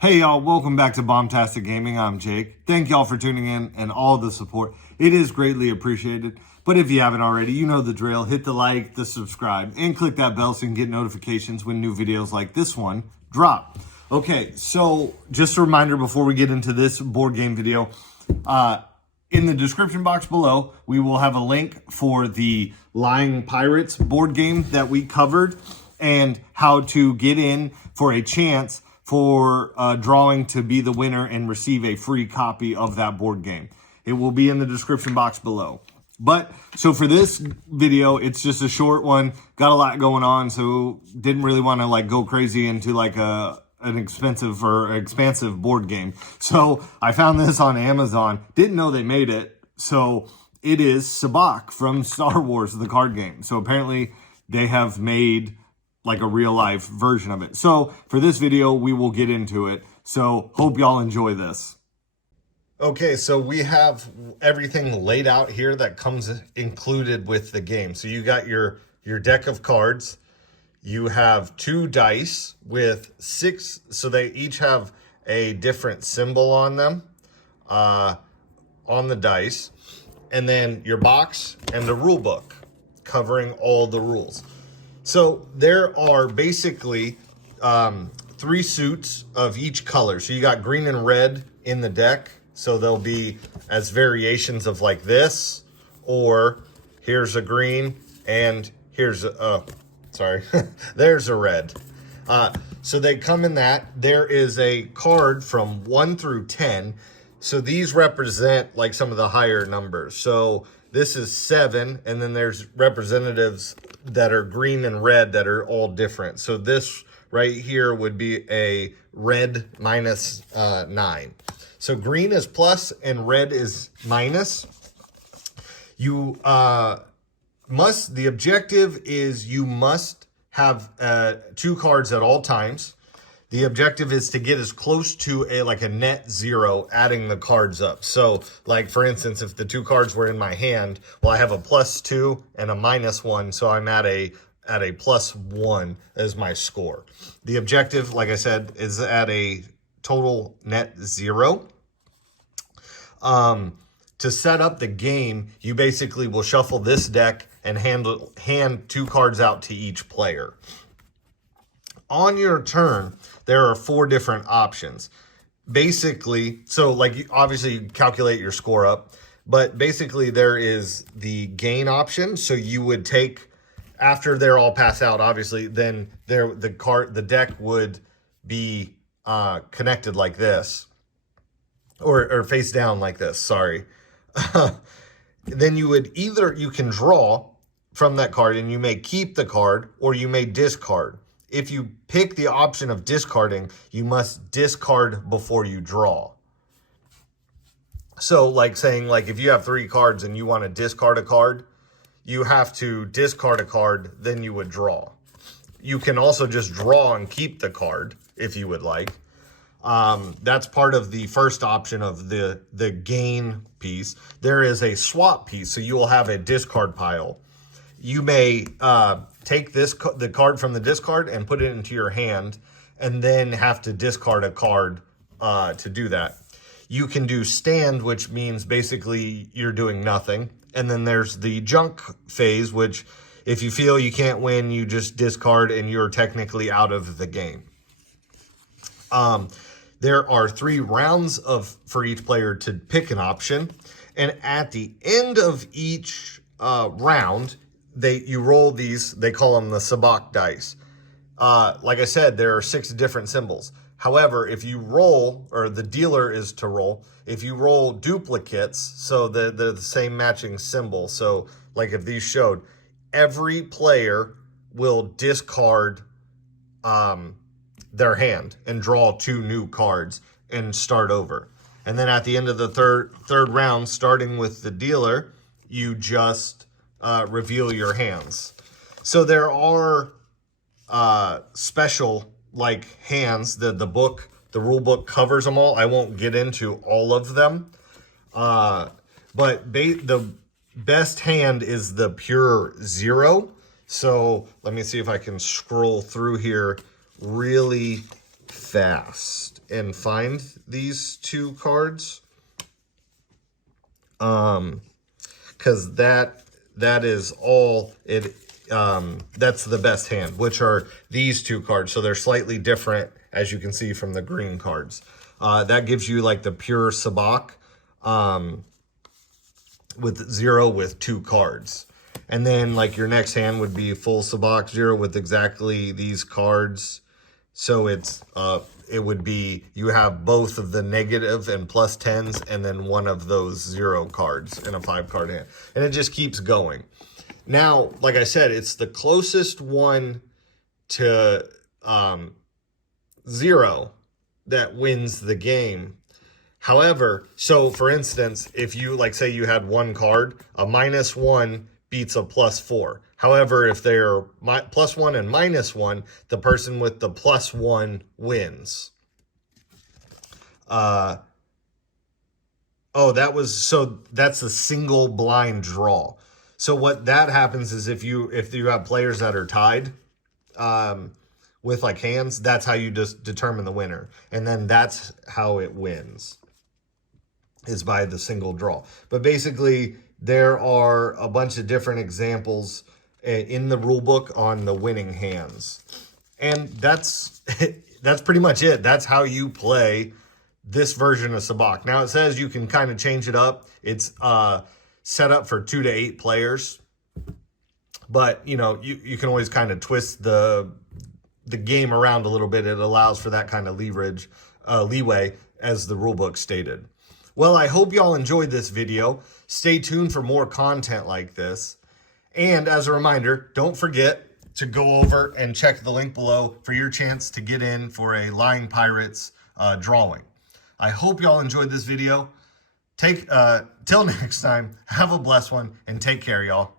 Hey y'all, welcome back to Bombtastic Gaming. I'm Jake. Thank y'all for tuning in and all the support. It is greatly appreciated. But if you haven't already, you know the drill. Hit the like, the subscribe, and click that bell so you can get notifications when new videos like this one drop. Okay, so just a reminder before we get into this board game video, in the description box below, we will have a link for the Lying Pirates board game that we covered and how to get in for a chance for drawing to be the winner and receive a free copy of that board game. It will be in the description box below. But so for this video, it's just a short one. Got a lot going on, so didn't really want to like go crazy into like an expensive or expansive board game. So I found this on Amazon. Didn't know they made it. So it is Sabacc from Star Wars, the card game. So apparently they have made like a real life version of it. So for this video, we will get into it. So hope y'all enjoy this. Okay, so we have everything laid out here that comes included with the game. So you got your deck of cards. You have 2 dice with 6, so they each have a different symbol on them, on the dice. And then your box and the rule book covering all the rules. So there are basically 3 suits of each color. So you got green and red in the deck. So they'll be as variations of like this, or here's a green and here's a, sorry, there's a red. So they come in that. There is a card from 1 through 10. So these represent like some of the higher numbers. So this is 7, and then there's representatives that are green and red that are all different. So this right here would be a red minus 9. So green is plus and red is minus. You the objective is you must have 2 cards at all times. The objective is to get as close to a net 0, adding the cards up. So like for instance, if the 2 cards were in my hand, well, I have a +2 and a -1, so I'm at a +1 as my score. The objective, like I said, is at a total net 0. To set up the game, you basically will shuffle this deck and hand 2 cards out to each player. On your turn, there are 4 different options. Basically, so like obviously you calculate your score up, but basically there is the gain option. So you would take, after they're all passed out, obviously, then the deck would be connected like this, or face down like this, sorry. Then you can draw from that card and you may keep the card or you may discard. If you pick the option of discarding, you must discard before you draw. So like saying, like if you have 3 cards and you want to discard a card, you have to discard a card, then you would draw. You can also just draw and keep the card if you would like. That's part of the first option of the gain piece. There is a swap piece, so you will have a discard pile. You may take the card from the discard and put it into your hand, and then have to discard a card to do that. You can do stand, which means basically you're doing nothing. And then there's the junk phase, which if you feel you can't win, you just discard and you're technically out of the game. There are 3 rounds for each player to pick an option. And at the end of each round, you roll these, they call them the Sabacc dice. Like I said, there are 6 different symbols. However, if you roll, or the dealer is to roll, if you roll duplicates, so they're the same matching symbol. So like if these showed, every player will discard their hand and draw 2 new cards and start over. And then at the end of the third round, starting with the dealer, you just reveal your hands. So there are special like hands. The rule book covers them all. I won't get into all of them, but the best hand is the pure 0. So let me see if I can scroll through here really fast. and find these 2 cards. Because that is all it. That's the best hand, which are these 2 cards. So they're slightly different, as you can see from the green cards. That gives you like the pure Sabacc with 0 with 2 cards. And then like your next hand would be full Sabacc 0 with exactly these cards. So it's it would be, you have both of the negative and plus 10s and then one of those 0 cards in a 5-card hand. And it just keeps going. Now, like I said, it's the closest one to 0 that wins the game. However, so for instance, if you like say you had 1 card, a -1 beats a +4. However, if they're +1 and -1, the person with the +1 wins. That's a single blind draw. So what that happens is if you have players that are tied with like hands, that's how you just determine the winner. And then that's how it wins, is by the single draw. But basically, there are a bunch of different examples in the rule book on the winning hands. And that's pretty much it. That's how you play this version of Sabacc. Now it says you can kind of change it up. It's set up for 2 to 8 players. But, you know, you can always kind of twist the game around a little bit. It allows for that kind of leeway, as the rule book stated. Well, I hope y'all enjoyed this video. Stay tuned for more content like this. And as a reminder, don't forget to go over and check the link below for your chance to get in for a Lying Pirates drawing. I hope y'all enjoyed this video. Till next time, have a blessed one and take care, y'all.